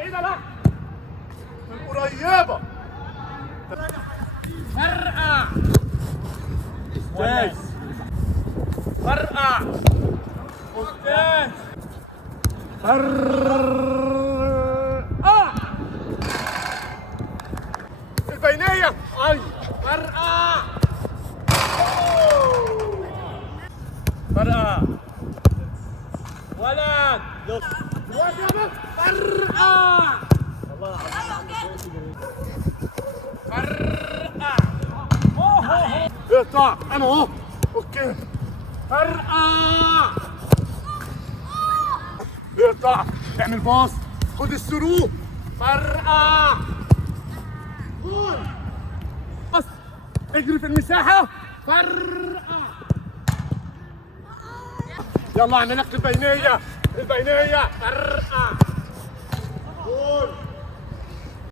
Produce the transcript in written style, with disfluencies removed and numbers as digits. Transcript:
بعيدة لا من قريبة. فرقع ممتاز. فرقع ممتاز. فرقع البينية. اي فرقع. فرقع ولد فرقع. فرقع. اقطع انا اهو. اوكي فرقع. اقطع اعمل باص. خد الثرو. فرقع. جول. بص اجري في المساحة. فرقع. يلا اعمل لك البينية. البينية. فرقع.